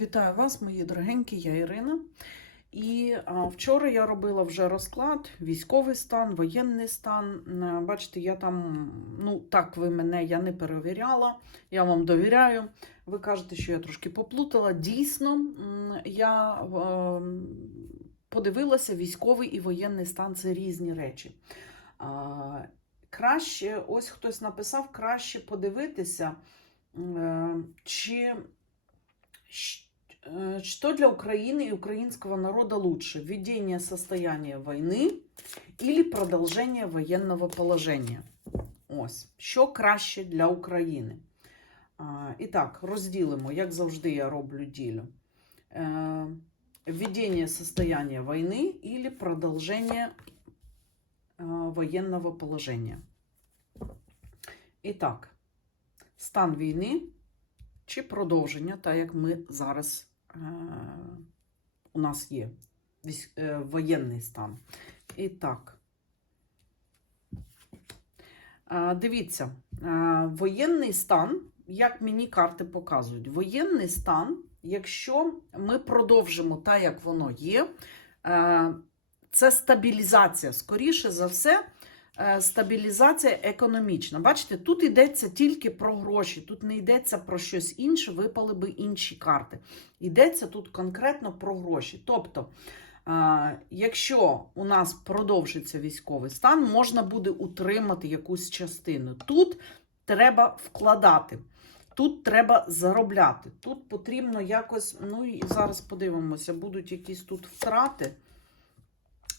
Вітаю вас, мої дорогенькі, я Ірина. І а, вчора я робила вже розклад, військовий стан, воєнний стан. Е, Бачите, я там, ну так ви мене я не перевіряла, я вам довіряю. Ви кажете, що я трошки поплутала. Дійсно, я е, подивилася, військовий і воєнний стан це різні речі. А, краще, ось хтось написав, краще подивитися, е, чи Что для Украины и украинского народа лучше? Введение состояния войны или продовження воєнного положення? Ось, що краще для України? А, і так, розділимо, як завжди я роблю ділю. Е, введение состояния войны или продолжение э, воєнного положення. І так, стан війни чи продовження, так як ми зараз е, у нас є е, воєнний стан. І так. Е, дивіться, е, воєнний стан, як мені карти показують, воєнний стан, якщо ми продовжимо так, як воно є, е, це стабілізація. Скоріше за все, е, стабілізація економічна. Бачите, тут йдеться тільки про гроші, тут не йдеться про щось інше, випали би інші карти. Йдеться тут конкретно про гроші. Тобто, е, якщо у нас продовжиться військовий стан, можна буде утримати якусь частину. Тут треба вкладати. Тут треба заробляти. Тут потрібно якось, ну і зараз подивимося, будуть якісь тут втрати.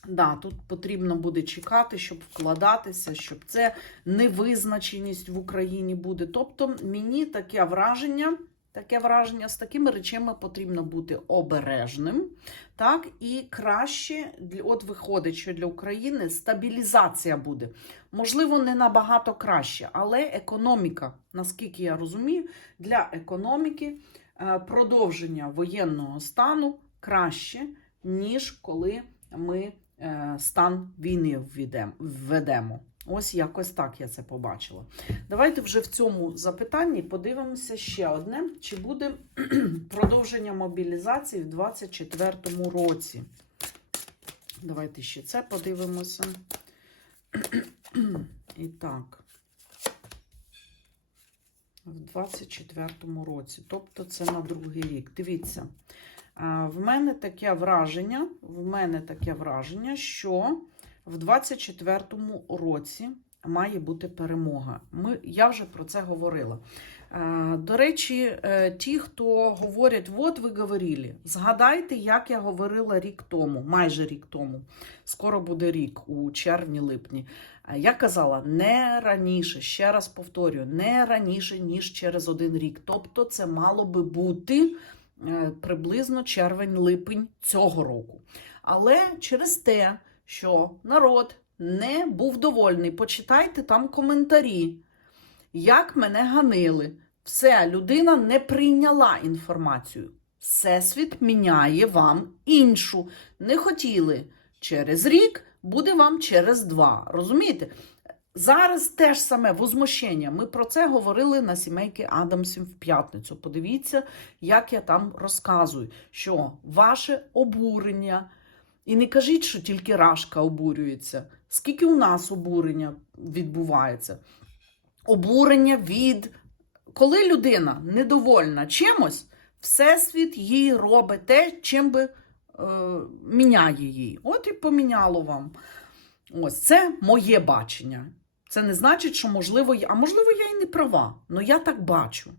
Да, тут потрібно буде чекати, щоб вкладатися, щоб це невизначеність в Україні буде. Тобто, мені таке враження, таке враження з такими речами потрібно бути обережним. Так, і краще, от виходить, що для України стабілізація буде. Можливо, не набагато краще, але економіка, наскільки я розумію, для економіки е, продовження воєнного стану краще, ніж коли ми стан війни введемо. Ось якось так я це побачила. Давайте вже в цьому запитанні подивимося ще одне: чи буде продовження мобілізації в 2024 році? Давайте ще це подивимося. І так. В 24-му році, тобто це на другий рік. Дивіться, в мене таке враження, в мене таке враження, що в 24-му році має бути перемога. Ми, я вже про це говорила. До речі, е, ті, хто говорять, от ви говорили, згадайте, як я говорила рік тому, майже рік тому. Скоро буде рік у червні-липні. Я казала не раніше, ще раз повторюю, не раніше, ніж через один рік. Тобто, це мало би бути приблизно червень-липень цього року. Але через те, що народ не був довольний, почитайте там коментарі, як мене ганили. Все, людина не прийняла інформацію. Всесвіт міняє вам іншу. Не хотіли через рік, буде вам через два. Розумієте? Зараз теж саме возмущення. Ми про це говорили на сімейки Адамсів в п'ятницю. Подивіться, як я там розказую, що ваше обурення. І не кажіть, що тільки Рашка обурюється. Скільки у нас обурення відбувається? Обурення від коли людина недовольна чимось, Всесвіт їй робить те, чим би е, міняє її. От і поміняло вам. Ось це моє бачення. Це не значить, що можливо, а можливо, я і не права, але я так бачу.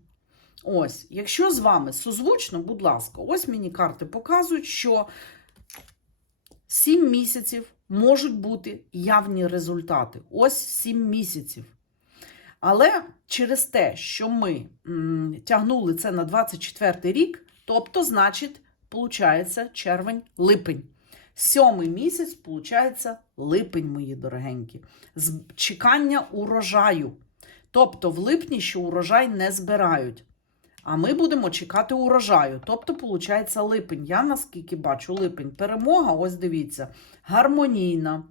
Ось, якщо з вами созвучно, будь ласка, ось мені карти показують, що 7 місяців можуть бути явні результати. Ось 7 місяців. Але через те, що ми м, тягнули це на 24 рік, тобто, значить, виходить червень-липень. Сьомий місяць, виходить, липень, мої дорогенькі. З чекання урожаю. Тобто, в липні ще урожай не збирають. А ми будемо чекати урожаю. Тобто, виходить, липень. Я наскільки бачу, липень. Перемога, ось дивіться, гармонійна,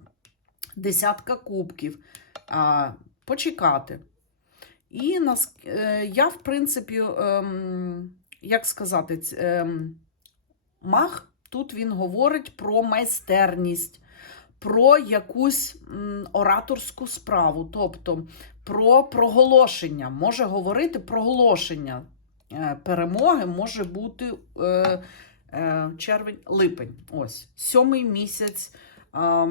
десятка кубків. А, почекати. І нас, е, я, в принципі, ем, як сказати, ем, маг тут він говорить про майстерність, про якусь ораторську справу, тобто про проголошення. Може говорити проголошення е, перемоги, може бути е, е, червень, липень. Ось, сьомий місяць е,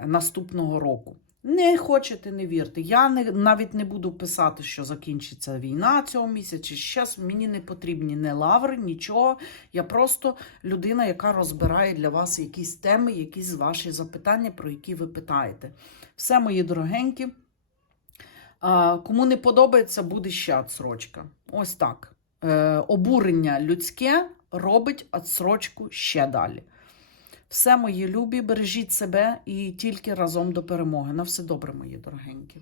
наступного року. Не хочете, не вірте. Я не, навіть не буду писати, що закінчиться війна цього місяця. Зараз мені не потрібні не лаври, нічого. Я просто людина, яка розбирає для вас якісь теми, якісь ваші запитання, про які ви питаєте. Все, мої дорогенькі. А, Кому не подобається, буде ще отсрочка. Ось так. Е, обурення людське робить отсрочку ще далі. Все, мої любі, бережіть себе і тільки разом до перемоги. На все добре, мої дорогенькі.